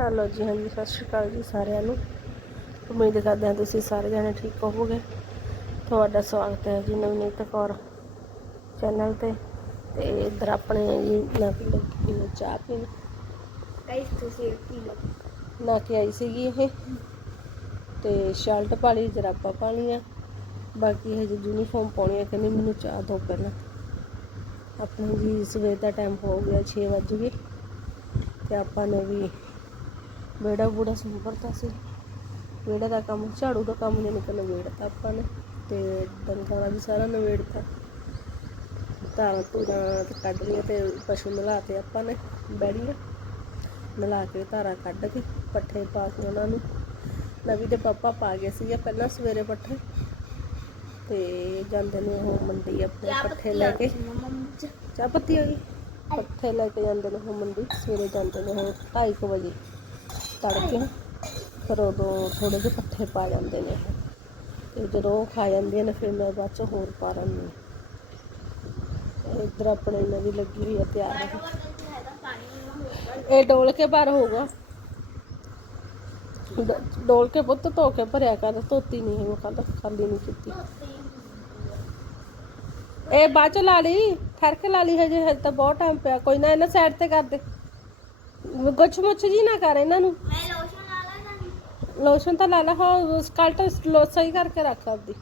Hello ਜੀ ਹਾਂਜੀ ਸਤਿ ਸ਼੍ਰੀ ਅਕਾਲ ਜੀ ਸਾਰਿਆਂ ਨੂੰ। ਉਮੀਦ ਕਰਦੇ ਹਾਂ ਤੁਸੀਂ ਸਾਰੇ ਜਣੇ ਠੀਕ ਹੋਵੋਗੇ। ਤੁਹਾਡਾ ਸਵਾਗਤ ਹੈ ਜੀ ਨਵਨੀਤ ਕੌਰ ਚੈਨਲ ਤੇ। ਤੇ ਇਧਰ ਆਪਣੇ ਜੀ ਨਵੀਂ ਲੱਗੀ ਹੋਈ ਚਾਹ ਪੀਣ? ਗਾਇਸ ਤੁਸੀਂ ਪੀ ਲਓ ਨਾ ਕੇ ਆਈ ਸੀਗੀ ਇਹ। ਤੇ ਸ਼ਰਟ ਪਾ ਲਈ ਜਰਾਬਾਂ ਪਾ ਲਈਆਂ। ਬਾਕੀ ਹਜੇ ਯੂਨੀਫਾਰਮ ਪਾਉਣੀ ਹੈ ਕਹਿੰਦੀ ਮੈਨੂੰ ਚਾਹ ਦੋ ਪਹਿਲਾਂ। ਆਪਣੇ ਜੀ ਸਵੇਰ ਦਾ ਟਾਈਮ ਹੋ ਗਿਆ 6 ਵਜ ਤੇ ਆਪਾਂ ਨੇ ਵੀ ਵਿਹੜਾ ਬੂੜਾ ਸੰਭਰਤਾ ਸੀ ਵਿਹੜੇ ਦਾ ਕੰਮ ਝਾੜੂ ਦਾ ਕੰਮ ਨੇ ਨਿਕਲ ਨਵੇੜਤਾ ਆਪਾਂ ਨੇ ਤੇ ਡੰਗਰਾਂ ਦਾ ਵੀ ਸਾਰਾ ਨਵੇੜਤਾ ਧਾਰਾਂ ਧੂਰਾਂ ਤੇ ਕੱਢ ਲਈਆਂ ਤੇ ਪਸ਼ੂ ਨਲਾ ਤੇ ਆਪਾਂ ਨੇ ਬੈੜੀਆਂ ਨਲਾ ਕੇ ਧਾਰਾਂ ਕੱਢ ਕੇ ਪੱਠੇ ਪਾ ਕੇ ਉਹਨਾਂ ਨੂੰ ਨਵੀ ਦੇ ਪਾਪਾ ਪਾ ਗਏ ਸੀਗੇ ਪਹਿਲਾਂ ਸਵੇਰੇ ਪੱਠੇ ਤੇ ਜਾਂਦੇ ਨੇ ਉਹ ਮੰਡੀ ਆਪਣੇ ਪੱਠੇ ਲੈ ਕੇ ਚਾਹ ਪੱਤੀ ਹੋ ਗਈ ਪੱਠੇ ਲੈ ਕੇ ਜਾਂਦੇ ਨੇ ਉਹ ਮੰਡੀ ਸਵੇਰੇ ਜਾਂਦੇ ਨੇ ਉਹ 2:30 ਵਜੇ ਤੜਕੇ ਫਿਰ ਉਦੋਂ ਥੋੜੇ ਜਿਹੇ ਪੱਠੇ ਪਾ ਜਾਂਦੇ ਨੇ ਉਹ। ਤੇ ਜਦੋਂ ਉਹ ਖਾ ਜਾਂਦੀਆਂ ਨੇ ਫਿਰ ਮੈਂ ਬਾਅਦ ਚ ਹੋਰ ਪਾ ਲੈਂਦੀ ਹਾਂ। ਇੱਧਰ ਆਪਣੇ ਨਵੀਂ ਲੱਗੀ ਹੋਈ ਆ ਤਿਆਰ। ਇਹ ਡੋਲ ਕੇ ਭਰ ਹੋਊਗਾ। ਡ- ਡੋਲ ਕੇ ਪੁੱਤ ਧੋ ਕੇ ਭਰਿਆ ਕਰ, ਧੋਤੀ ਨਹੀਂ ਉਹ ਕੱਲ ਖਾਲੀ ਨਹੀਂ ਕੀਤੀ। ਇਹ ਬਾਅਦ ਚ ਲਾ ਲਈ, ਠਹਿਰ ਕੇ ਲਾ ਲਈ ਹਜੇ ਹਜੇ ਤਾਂ ਬਹੁਤ ਟਾਈਮ ਪਿਆ, ਕੋਈ ਨਾ ਇਹਨਾਂ ਸਾਈਡ ਤੇ ਕਰ ਦੇ। ਗੁੱਛ ਮੁੱਛ ਜੀ ਨਾ ਕਰ ਇਹਨਾਂ ਨੂੰ। ਮੈਂ ਲੋਸ਼ਨ ਲਾ ਲਾ ਲੋਸ਼ਨ ਤਾਂ ਲਾ ਲਾ ਹਾਂ ਸਕਲਟ ਲੋ ਸਹੀ ਕਰਕੇ ਰੱਖ ਆਪਦੀ।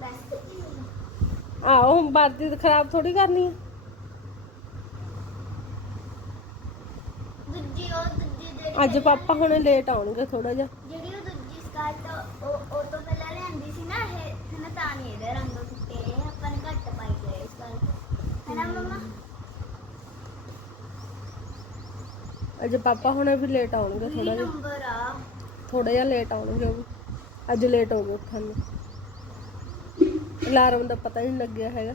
ਹੋਈ ਆਹੋ ਵਰਦੀ ਖਰਾਬ ਥੋੜੀ ਕਰਨੀ ਹੈ ਉਹ ਅੱਜ ਪਾਪਾ ਹੁਣ ਲੇਟ ਆਉਣਗੇ ਥੋੜਾ ਜਿਹਾ ਜਿਹੜੀ ਉਹ ਦੂਜੀ ਸਕਾਰਟ ਉਹ ਉਹ ਤੋਂ ਪਹਿਲਾਂ ਲਿਆਂਦੀ ਸੀ ਨਾ ਇਹ ਹਨਾ ਤਾਂ ਨਹੀਂ ਇਹਦੇ ਰੰਗ ਸੁੱਕੇ ਇਹ ਆਪਾਂ ਨੇ ਘੱਟ ਪਾਈ ਗਏ ਇਸ ਕਰਕੇ ਹਨਾ ਮਮਾ ਅੱਜ ਪਾਪਾ ਹੁਣੇ ਵੀ ਲੇਟ ਆਉਣਗੇ ਥੋੜਾ ਜਿਹਾ। ਨੰਬਰ ਆ ਥੋੜਾ ਜਿਹਾ ਲੇਟ ਆਉਣਗੇ ਉਹ ਵੀ। ਅੱਜ ਲੇਟ ਹੋ ਗਏ ਉੱਠਣ ਨੂੰ। ਅਲਾਰਮ ਦਾ ਪਤਾ ਹੀ ਨਹੀਂ ਲੱਗਿਆ ਹੈਗਾ।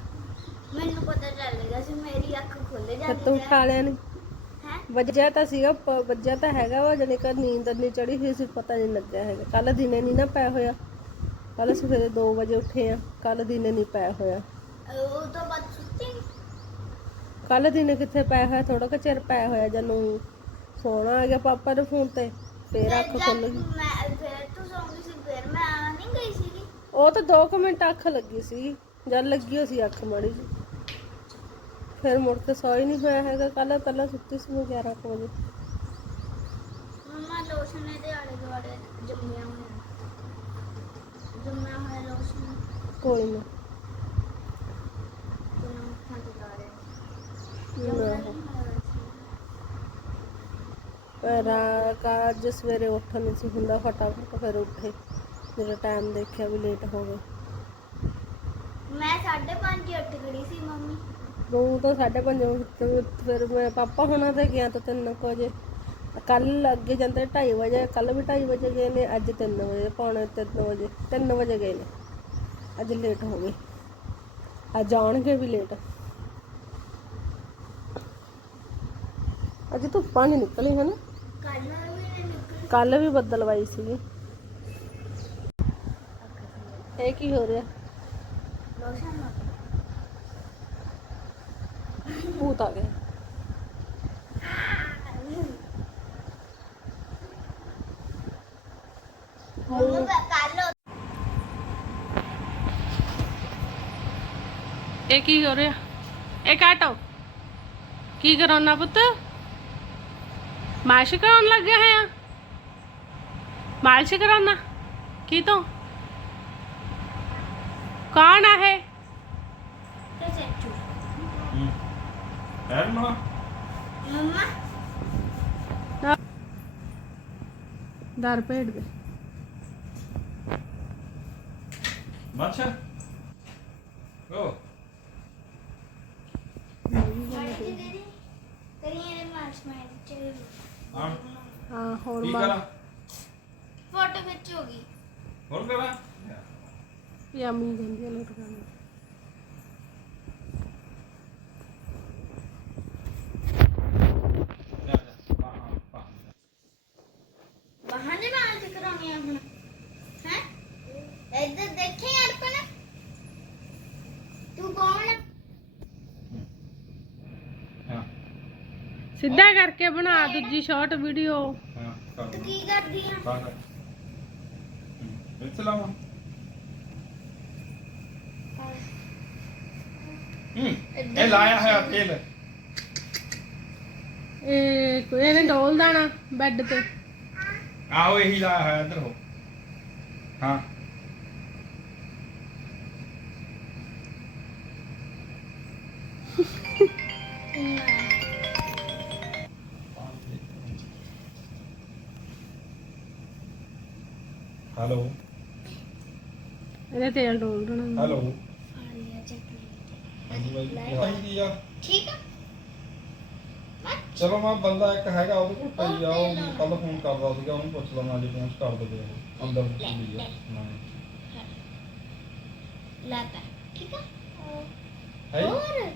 ਮੈਨੂੰ ਪਤਾ ਚੱਲੇਗਾ ਸੀ ਮੇਰੀ ਅੱਖ ਖੁੱਲ ਫਿਰ ਜਾਂਦੀ ਤੂੰ ਉਠਾ ਲਿਆ ਨਹੀਂ ਵੱਜਿਆ ਤਾਂ ਸੀਗਾ ਪ- ਵੱਜਿਆ ਤਾਂ ਹੈਗਾ ਵਾ ਜਨੇ ਕਰ ਨੀਂਦ ਨਹੀਂ ਚੜੀ ਹੋਈ ਸੀ ਪਤਾ ਨਹੀਂ ਲੱਗਿਆ ਹੈਗਾ। ਕੱਲ ਦਿਨੇ ਨਹੀਂ ਨਾ ਪਿਆ ਹੋਇਆ। ਕੱਲ ਸਵੇਰੇ 2 ਵਜੇ ਉੱਠੇ ਆ ਕੱਲ ਦਿਨੇ ਨਹੀਂ ਪਿਆ ਹੋਇਆ। ਉਹ ਤੋਂ ਬਾਅਦ ਸੁੱਤੀ? ਕੱਲ ਦਿਨੇ ਕਿੱਥੇ ਪਿਆ ਹੋਇਆ? ਥੋੜਾ ਕੁ ਚਿਰ ਪਿਆ ਹੋਇਆ ਜਦੋਂ ਸੋਣਾ ਆ ਗਿਆ ਪਾਪਾ ਦੇ ਫੋਨ ਤੇ ਫੇਰ ਅੱਖ ਖੁੱਲ ਗਈ। ਮੈਂ ਫਿਰ ਤੂੰ ਸੌਂ ਗਈ ਸੀ ਫਿਰ ਮੈਂ ਆ ਨਹੀਂ ਗਈ ਸੀਗੀ। ਉਹ ਤਾਂ 2 ਮਿੰਟ ਅੱਖ ਲੱਗੀ ਸੀ ਜਦ ਲੱਗੀ ਹੋਈ ਸੀ ਅੱਖ ਮਾੜੀ ਜੀ ਫਿਰ ਮੁੜ ਕੇ ਸੌ ਹੀ ਨਹੀਂ ਹੋਇਆ ਹੈਗਾ ਕੱਲ ਪਹਿਲਾਂ ਸੁੱਤੀ ਸੀ ਮੈਂ 11 ਕੁ ਵਜੇ। ਮਮਾ ਲੋਸ਼ਨ ਇਹਦੇ ਆਲੇ ਦੁਆਲੇ ਜੰਮਿਆ ਹੋਇਆ। ਜੰਮਿਆ ਹੋਇਆ ਲੋਸ਼ਨ ਕੋਈ ਨਾ। ਨਾ। ਪਰ ਆ- ਅੱਜ ਸਵੇਰੇ ਉੱਠ ਨਹੀਂ ਸੀ ਹੁੰਦਾ ਫਟਾਫਟ ਫਿਰ ਉੱਠੇ। ਜਦੋਂ ਟਾਈਮ ਦੇਖਿਆ ਵੀ ਲੇਟ ਹੋ ਗਏ ਮੈਂ 5:30 ਉੱਠ ਖੜੀ ਸੀ ਮੰਮੀ। ਤੂੰ ਤਾਂ 5:30 ਵਜੇ ਫਿਰ ਮੈਂ ਪਾਪਾ ਹੋਣਾ ਤੇ ਗਿਆ ਤਾਂ 3 ਵਜੇ। ਕੱਲ ਅੱਗੇ ਜਾਂਦੇ 2:30 ਵਜੇ ਕੱਲ ਵੀ 2:30 ਵਜੇ ਗਏ ਨੇ ਅੱਜ 3 ਵਜੇ ਪੌਣੇ 3 ਵਜੇ 3 ਵਜੇ ਗਏ ਨੇ। ਅੱਜ ਲੇਟ ਹੋ ਗਏ। ਅੱਜ ਆਉਣਗੇ ਵੀ ਲੇਟ ਅੱਜ ਧੁੱਪਾਂ ਨਹੀਂ ਨਿਕਲੀ ਹੈ ਨਾ ਕੱਲ ਵੀ ਨਹੀਂ ਨਿਕਲੀ ਕੱਲ ਵੀ ਬੱਦਲਵਾਈ ਸੀਗੀ। ਇਹ ਕੀ ਹੋ ਰਿਹਾ? ਲੋਸ਼ਨ ਨਾਲ ਭੂਤ ਆ ਗਿਆ। ਮੰਮਾ ਕੱਲ ਇਹ ਕੀ ਹੋ ਰਿਹਾ? ਇਹ ਕਾਟੋ ਕੀ ਕਰਾਉਣਾ ਪੁੱਤ? ਮਾਲਿਸ਼ ਕਰਾਉਣ ਲੱਗੇ ਹੋਇਆ ਮਾਲਿਸ਼ ਕਰਾਉਣਾ। ਕੀ ਤੋਂ? ਕੌਣ ਆ ਇਹ? ਤੇ ਚੱਚੂ ਹੈ। ਮਣਾ ਮੰਮਾ ਦਰ ਦੇ। ਬੱਚਾ ਓ। ਮਾੜੀ ਜਿਹੀ ਦੇ ਦੇ। ਕਰੀਏ ਇਹਦੇ ਮਾਰਚ ਮੈਂ ਚ ਹਾਂ। ਹਾਂ ਹੋਰ ਕੀ ਮਾਰ ਕਰਾਂ? ਫੋਟੋ ਵਿੱਚ ਹੋ ਗਈ ਹੋਰ ਕਰਾਂ? ਯਮੀ ਗੰਦੀ ਲੋਟ ਕਰਨੀ ਜਾ ਜਾ ਪਾ ਹਾਂ ਪਾ ਬਾਹਾਂ ਦੇ ਨਾਲ ਚ ਕਰਾਉਣੀ ਆ ਹੁਣ ਹੈ ਇੱਧਰ ਦੇਖੇ ਅਰਪਣ ਤੂੰ ਕੌਣ ਆ? ਹਾਂ ਸਿੱਧਾ ਕਰਕੇ ਬਣਾ ਦੂਜੀ ਸ਼ਾਰਟ ਵੀਡੀਓ ਹਾਂ ਕਰ ਤੂੰ ਲਓ। ਕੀ ਕਰਦੀ ਆ? ਕਰ ਕਰ ਇੱਥੇ ਲਾਵਾਂ। ਹੂੰ ਇਹ ਲਾਇਆ ਹੋਇਆ ਤੇਲ। ਇਹ ਕੋਈ ਇਹਨੇ ਡੋਲ ਦੇਣਾ ਬੈੱਡ ਤੇ। ਆਹੋ ਇਹੀ ਲਾਇਆ ਹੋਇਆ ਇੱਧਰ ਹੋ ਹਾਂ। ਹੈਲੋ ਇਹਦੇ ਤੇਲ ਡੋਲ ਦੇਣਾ। ਹੈਲੋ ਹਾਂਜੀ ਬਾਈ ਕੀ ਹਾਲ ਕੀ ਆ? ਠੀਕ ਆ। ਚਲੋ ਮੈਂ ਬੰਦਾ ਇੱਕ ਹੈਗਾ ਉਹਦੇ ਕੋਲ ਪਈ ਆ ਉਹ ਕੱਲ ਫੋਨ ਕਰਦਾ ਸੀਗਾ ਉਹਨੂੰ ਪੁੱਛ ਲਵਾਂ ਜੇ ਪਹੁੰਚ ਕਰ ਦੇਵੇ ਉਹ ਅੰਦਰ ਹੁੰਦੀ ਆ। ਹਾਂ। ਲਾਤਾ ਠੀਕ ਆ? ਹੈ ਹੋਰ?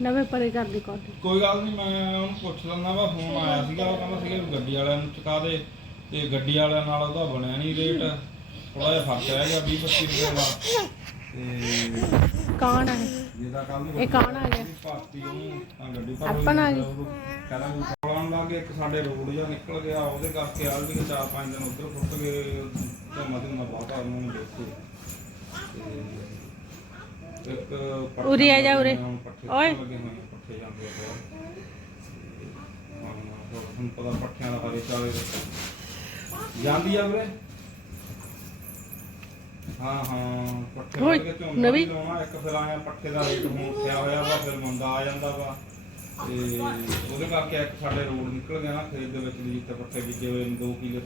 ਨਵੇਂ ਪਰੇ ਕਰ ਦੀ ਕਾਟੀ ਕੋਈ ਗੱਲ ਨਹੀਂ ਮੈਂ ਉਹਨੂੰ ਪੁੱਛ ਲੈਂਦਾ ਵਾ ਫੋਨ ਆਇਆ ਸੀਗਾ ਉਹ ਕਹਿੰਦਾ ਸੀਗਾ ਵੀ ਗੱਡੀ ਵਾਲਿਆਂ ਨੂੰ ਚੁਕਾ ਦੇ ਤੇ ਗੱਡੀ ਵਾਲਿਆਂ ਨਾਲ ਉਹਦਾ ਬਣਿਆ ਨਹੀਂ ਰੇਟ ਥੋੜਾ ਜਿਹਾ ਫ਼ਰਕ ਰਹਿ ਗਿਆ 20 25 ਰੁਪਏ ਦਾ। ਤੇ ਕੌਣ ਹੈ ਜਿਹਦਾ ਕੱਲ ਨੂੰ ਇਹ ਕੌਣ ਆ ਗਿਆ? ਭਾਰਤੀ ਉਹਨੂੰ ਤਾਂ ਗੱਡੀ ਆ। ਕਹਿੰਦਾ ਕੋਲਾਂ ਲੱਗੇ ਇੱਕ ਸਾਡੇ ਰੋਡ ਜਿਹਾ ਨਿਕਲ ਗਿਆ ਉਹਦੇ ਕਰਕੇ ਆ ਵੀ ਚਾਰ ਪੰਜ ਦਿਨ ਉਧਰ ਫੁੱਟ ਗਏ ਤੇ ਮਦਨ ਨਾ ਬਹੁਤ ਆ ਉਹਨੂੰ ਦੇਖੋ। ਤੇ ਇੱਕ ਪੱਠਾ ਉਰੇ ਆ ਜਾ, ਉਰੇ। ਪੱਠੇ ਓਏ। ਲੱਗੇ ਹੋਏ ਆ, ਪੱਠੇ ਜਾਂਦੇ ਆ ਬਾਹਰ। ਹਾਂ, ਹੋਰ ਤੁਹਾਨੂੰ ਪਤਾ ਪੱਠਿਆਂ ਦਾ ਹਰੇ ਚਾਲੇ ਜਾਂਦੀ ਆ ਵੀਰੇ ਹਾਂ ਹਾਂ ਪੱਠੇ ਓਏ, ਲੱਗ ਕੇ ਝੋਨਾ ਨਵੀਂ। ਵੀ ਲਾਉਣਾ ਇੱਕ ਫਿਰ ਆਇਆ ਪੱਠੇ ਦਾ ਰੇਟ ਹੁਣ ਉੱਠਿਆ ਹੋਇਆ ਵਾ ਫਿਰ ਮੰਦਾ ਆ ਜਾਂਦਾ ਵਾ ਤੇ ਉਹਦੇ ਕਰਕੇ ਇੱਕ ਸਾਡੇ ਰੋਡ ਨਿਕਲ ਗਿਆ ਨਾ ਖੇਤ ਦੇ ਵਿੱਚ ਜਿੱਥੇ ਪੱਠੇ ਬੀਜੇ ਹੋਏ ਨੇ 2 ਕਿਲੇ